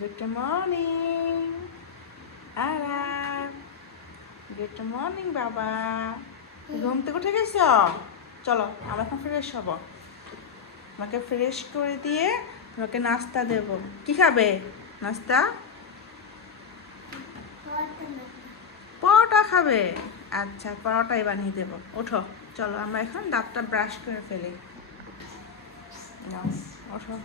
Good morning. Arab. Good morning, বাবা। ঘুম থেকে উঠে গেছো? চলো আমরা এখন ফ্রেশ হব। তোমাকে ফ্রেশ করে দিয়ে তোমাকে নাস্তা দেব। কি খাবে নাস্তা? পরোটা খাবে? আচ্ছা, পরোটাই বানিয়ে দেবো। ওঠো, চলো আমরা এখন দাঁতটা ব্রাশ করে ফেলি। নাও, ওঠো।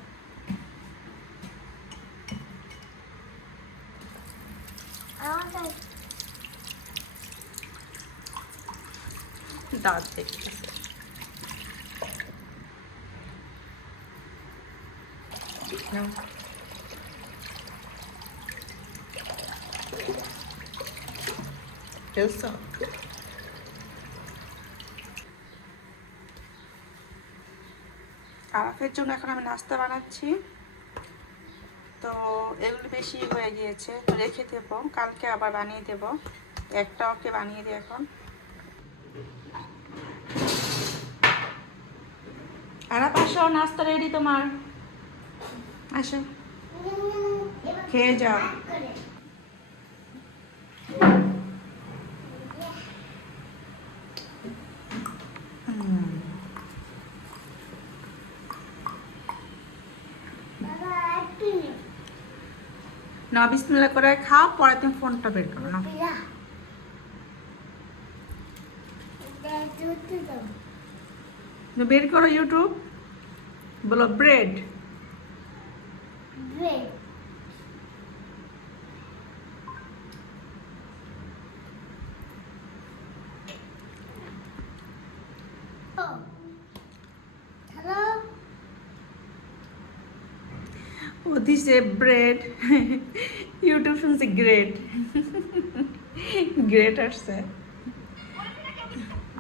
দাঁত দেখতেছে। নাও। ফেলছো? আরাফের জন্য এখন আমি নাস্তা বানাচ্ছি। তো এগুলো বেশি হয়ে গিয়েছে, তো রেখে দেবো, কালকে আবার বানিয়ে দেব। একটা ওকে বানিয়ে দিই এখন। আরাফ আসো, নাস্তা রেডি তোমার। আসো, খেয়ে যাও। না, বিসমিল্লাহ করে খাও, পরে তুমি ফোনটা বের করো না। বের করো ইউটিউব, বলো bread. Oh, this is a bread. YouTube শুনছে গ্রেট। গ্রেট আসছে।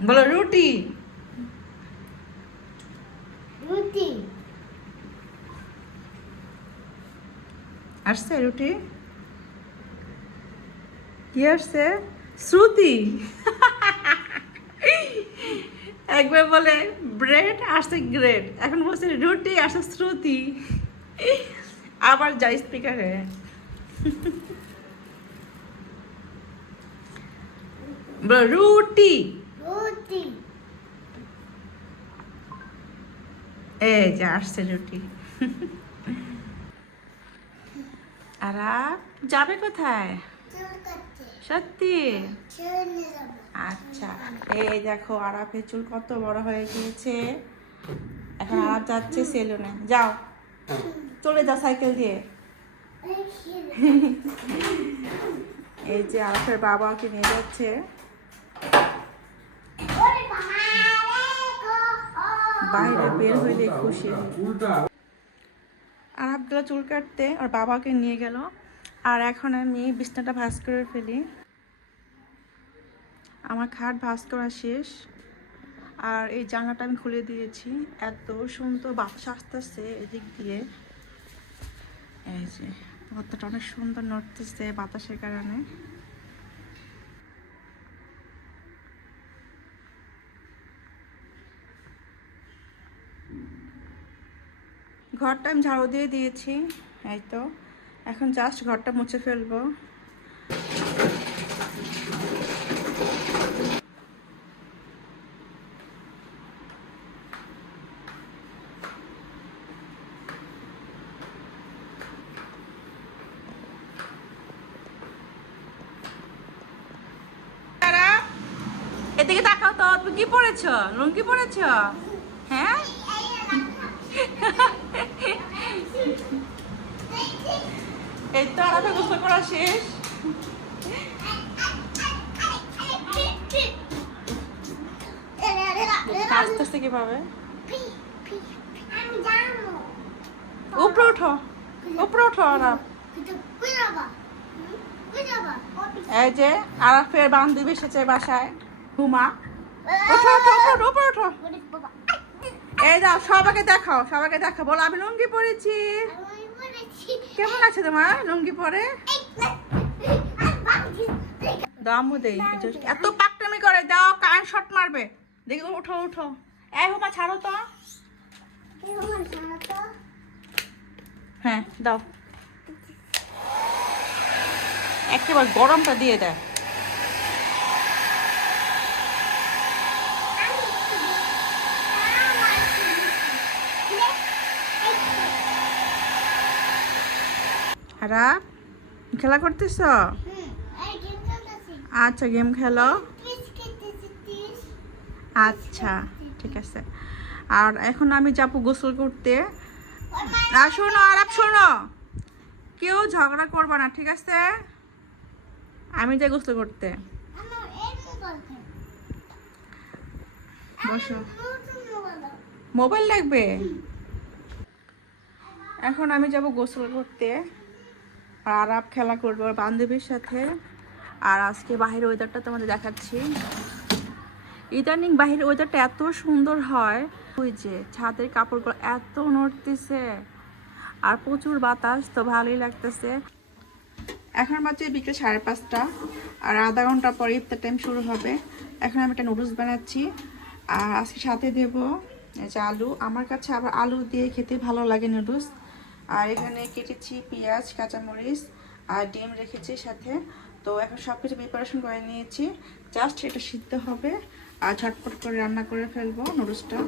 বলো রুটি। রুটি আসছে রুটি। কি আসছে? শ্রুতি। একবার বলে ব্রেড আসছে গ্রেট, এখন বলছে রুটি আসছে শ্রুতি। আবার যাই স্পিকারে। বলো রুটি। রুটি এই যে আসছে রুটি। আর যাবে কোথায়? সত্যি? আচ্ছা, এই দেখো আরাফের চুল কত বড় হয়ে গিয়েছে। এখন আরাফ যাচ্ছে সেলুনে। যাও, চলে যাও সাইকেল দিয়ে। এই যে আরাফের বাবা ওকে নিয়ে যাচ্ছে। বাইরে বের হইলে খুশি। আরাফ গেল চুল কাটতে, আর বাবাকে নিয়ে গেল। আর এখন আমি বিছনাটা ভাঁজ করে ফেলি। আমার খাট ভাঁজ করা শেষ। আর এই জানলাটা আমি খুলে দিয়েছি, এত সুন্দর বাতাস আসতেছে এদিক দিয়ে। এই যে পথটা অনেক সুন্দর নড়তেছে বাতাসের কারণে। ঘরটা আমি ঝাড়ু দিয়ে দিয়েছি। এই তো এখন জাস্ট ঘরটা মুছে ফেলবো। এদিকে তাকাও তো, তুমি কি পরেছো? লুঙ্গি পরেছো? হ্যাঁ, এই তো আরাফে গোসল করা শেষ। আস্তে আস্তে কিভাবে? উপরে উঠো, উপরে উঠো আরাফ। এই যে আরাফের বান্ধবী এসেছে বাসায়, হুমা। ওঠো ওঠো ওঠো, উপরে ওঠো। এই যাও, সবাইকে দেখাও, সবাইকে দেখাও, বলো আমি লুঙ্গি পরেছি। কেমন আছে তোমার লুঙ্গি পরে? দামও দেই, এত পাকটামি করে, দাও কারেন্ট শর্ট মারবে। দেখি, উঠো উঠো। এই হুমা ছাড়ো তো। হ্যাঁ দাও। একেবারে গরমটা দিয়ে দেয়। হারা খেলা করতেছ? আচ্ছা গেম খেলো। আচ্ছা ঠিক আছে। আর এখন আমি যাবো গোসল করতে। আর শোনো আরাপ শোনো, কেউ ঝগড়া করবে না ঠিক আছে? আমি যাই গোসল করতে। বসো। মোবাইল লাগবে? এখন আমি যাব গোসল করতে। আর আরাপ খেলা করবো ওর বান্ধবীর সাথে। আর আজকে বাহিরের ওয়েদারটা তোমাদের দেখাচ্ছি। ইদানিং বাহিরের ওয়েদারটা এত সুন্দর হয়, ওই যে ছাদের কাপড়গুলো এত নড়তেছে আর প্রচুর বাতাস, তো ভালোই লাগতেছে। এখন বাজে বিকেল 5:30 আর আধা ঘন্টা পরে ইফতার টাইম শুরু হবে। এখন আমি একটা নুডলস বানাচ্ছি আর আজকে সাথে দেবো এই যে আলু। আমার কাছে আবার আলু দিয়ে খেতে ভালো লাগে নুডলস। আর এখানে কেটেছি পেঁয়াজ, কাঁচামরিচ আর ডিম রেখেছি সাথে। তো এখন সব কিছু প্রিপারেশন করে নিয়েছি, জাস্ট এটা সিদ্ধ হবে আর ঝটপট করে রান্না করে ফেলবো নুডলসটা।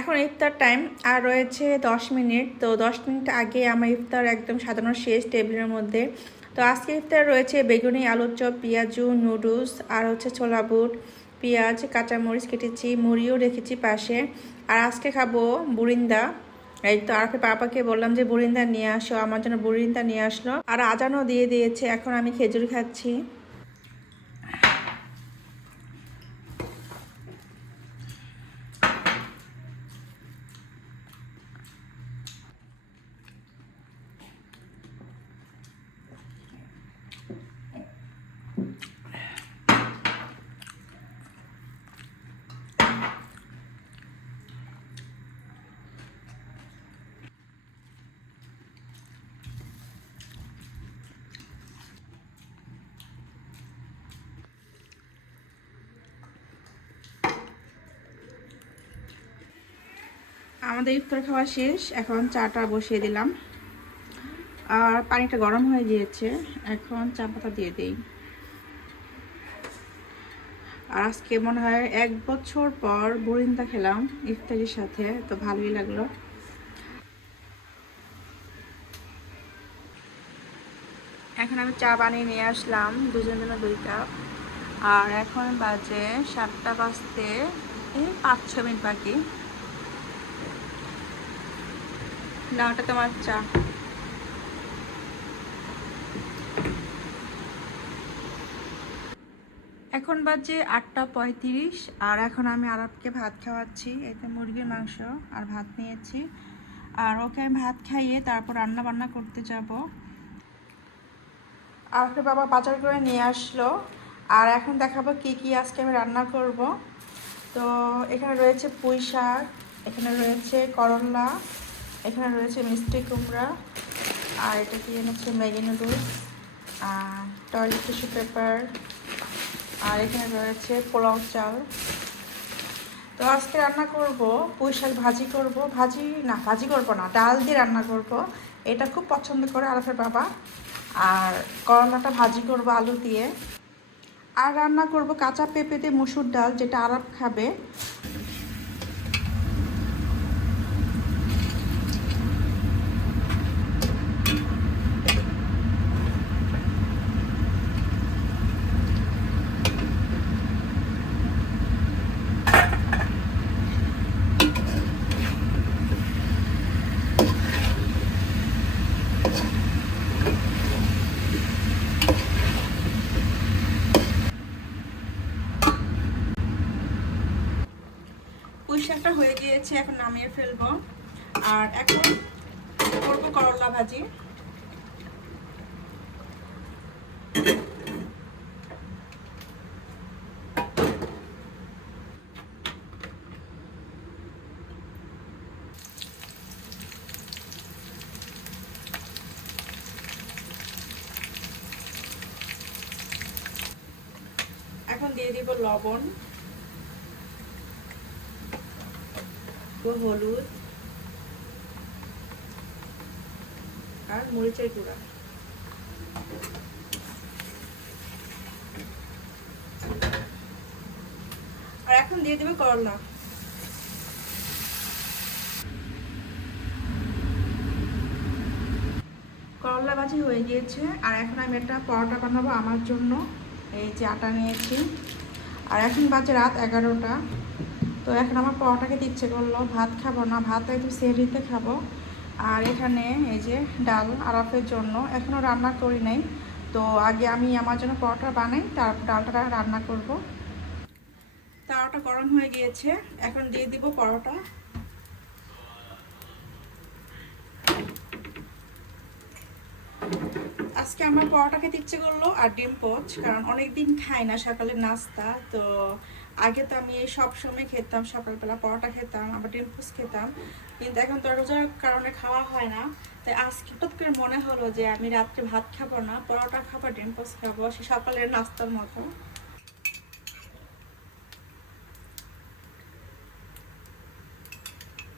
এখন ইফতার টাইম আর রয়েছে 10 মিনিট। তো 10 মিনিট আগে আমার ইফতার একদম সাজানো শেষ টেবিলের মধ্যে। তো আজকে ইফতার রয়েছে বেগুনি, আলুর চপ, পেঁয়াজু, নুডলস আর হচ্ছে ছোলা বুট, পেঁয়াজ, কাঁচামরিচ কেটেছি, মুড়িও রেখেছি পাশে। আর আজকে খাবো বুরিন্দা। এই তো আরফের পাপাকে বললাম যে বুরিন্দা নিয়ে আসো, আমার জন্য বুরিন্দা নিয়ে আসলো। আর আজানও দিয়ে দিয়েছে, এখন আমি খেজুর খাচ্ছি। আমাদের ইফতার খাওয়া শেষ, এখন চাটা বসিয়ে দিলাম আর পানিটা গরম হয়ে গিয়েছে, এখন চা পাতা দিয়ে দিই। আর আজকে মনে হয় 1 বছর পর বুরিন্দা খেলাম ইফতারির সাথে, তো ভালোই লাগলো। এখন আমি চা বানিয়ে নিয়ে আসলাম দুজনের জন্য 2 কাপ। আর এখন বাজে 7টা বাজতে 5-6 মিনিট বাকি। না ওটা তোমার চা। এখন বাজে 8টা 35 আর এখন আমি আরবকে ভাত খাওয়াচ্ছি। এতে মুরগির মাংস আর ভাত নিয়েছি। আর ওকে আমি ভাত খাইয়ে তারপর রান্না বান্না করতে যাব। আরফের বাবা বাজার করে নিয়ে আসলো আর এখন দেখাবো কি কি আজকে আমি রান্না করব। তো এখানে রয়েছে পুঁই শাক, এখানে রয়েছে করলা, এখানে রয়েছে মিষ্টি কুমড়া, আর এটা কি এনেছে Maggi noodles, toilet tissue paper, আর এখানে রয়েছে পোলাও চাল। তো আজকে রান্না করব পুঁই শাক ভাজি করব, ভাজি করব না, ডাল দিয়ে রান্না করব। এটা খুব পছন্দ করে আরফের বাবা। আর করলাটা ভাজি করব আলু দিয়ে। আর রান্না করব কাঁচা পেঁপে দিয়ে মসুর ডাল, যেটা আরব খাবে। পুঁই শাকটা হয়ে গিয়েছে, এখন নামিয়ে ফেলবো। আর এখন করব করলা ভাজি। এখন দিয়ে দিব লবণ, হলুদ আর মরিচের গুঁড়া। আর এখন দিয়ে দিব করলা। করলা ভাজি হয়ে গিয়েছে। আর এখন আমি একটা পরোটা বানাবো আমার জন্য। এই যে আটা নিয়েছি। আর এখন বাজে রাত 11টা। তো এখন আমার পরোটা খেতে ইচ্ছে করলো, ভাত খাবো না, ভাত একটু সেহরিতে খাবো। আর এখানে এই যে ডাল আরাফের জন্য, এখনও রান্না করি নাই। তো আগে আমি আমার জন্য পরোটা বানাই, তারপর ডালটা রান্না করব। তাওয়াটা গরম হয়ে গিয়েছে, এখন দিয়ে দিব পরোটা। আজকে আমার পরোটা খেতে ইচ্ছে করলো আর ডিম পোচ, কারণ অনেকদিন খাই না সকালের নাস্তা। তো আগে তো আমি সব সময় খেতাম, সকালবেলা পরোটা খেতাম, আবার ডিম পোচ খেতাম, কিন্তু এখন তো রোজার কারণে খাওয়া হয় না। তাই আজকে হঠাৎ করে মনে হলো যে আমি রাত্রে ভাত খাবো না, পরোটা খাবো, ডিম পোচ খাবো, সে সকালের নাস্তার মতো।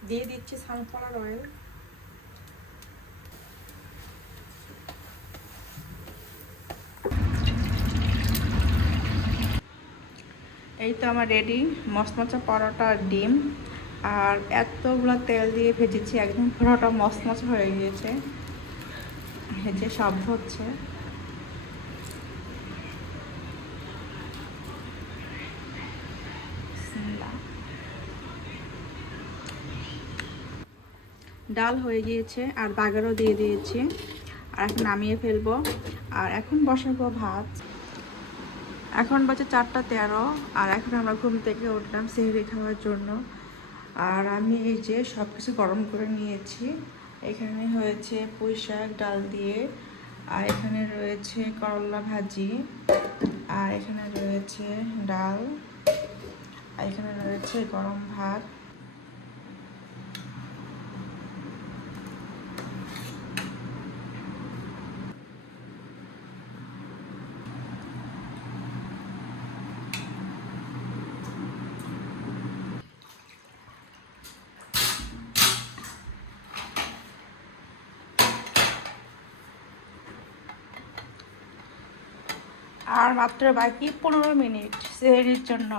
দিয়ে দিচ্ছি সানফ্লাওয়ার অয়েল। এই তো আমার রেডি মচমচা পরোটা আর ডিম। আর এতগুলো তেল দিয়ে ভেজেছি, একদম পরোটা মচমচা হয়ে গিয়েছে, ভেজে শব্দ হচ্ছে। ডাল হয়ে গিয়েছে আর বাগারও দিয়ে দিয়েছি। আর এখন নামিয়ে ফেলবো। আর এখন বসাবো ভাত। এখন বাজে 4টা 13। আর এখন আমরা ঘুম থেকে উঠলাম সেহরি খাওয়ার জন্য। আর আমি এই যে সব কিছু গরম করে নিয়েছি। এখানে হয়েছে পুঁই শাক ডাল দিয়ে, আর এখানে রয়েছে করলা ভাজি, আর এখানে রয়েছে ডাল, আর এখানে রয়েছে গরম ভাত। আর মাত্র বাকি 15 মিনিট সেহরির জন্য।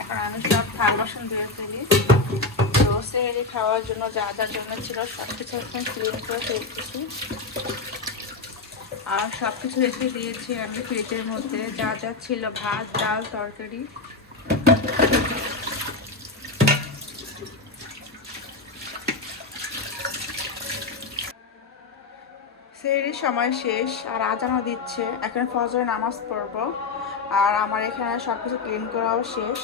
এখন আমি সব থাল বাসন ধুয়ে ফেলি। তো সেহরি খাওয়ার জন্য যা যা জন্য ছিল সব কিছু এখন ক্লিন করে ফেলতেছি। আর সব কিছু রেখে দিয়েছি আমি ফ্রিজের মধ্যে, যা যা ছিল ভাত ডাল তরকারি। সেহরির সময় শেষ আর আজানও দিচ্ছে, এখন ফজরের নামাজ পড়বো। আর আমার এখানে সব কিছু ক্লিন করাও শেষ।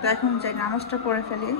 তো এখন যাই নামাজটা পড়ে ফেলি।